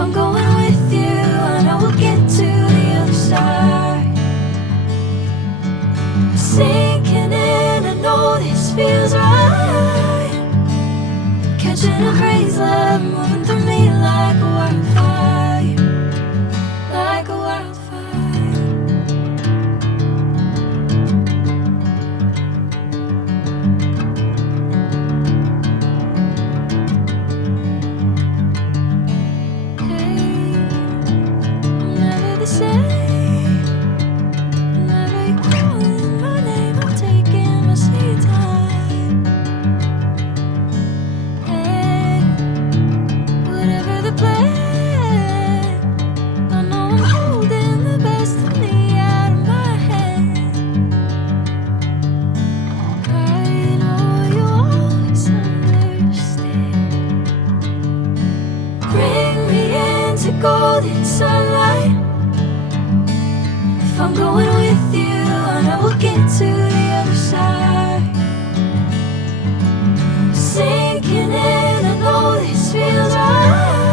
I'm going with you, I know we'll get to the other side. Sinking in, I know this feels right. Catching a crazy love, moving through me like a wildfire, like a wildfire. Golden sunlight. If I'm going with you, I know we'll get to the other side. Sinking in, I know this feels right.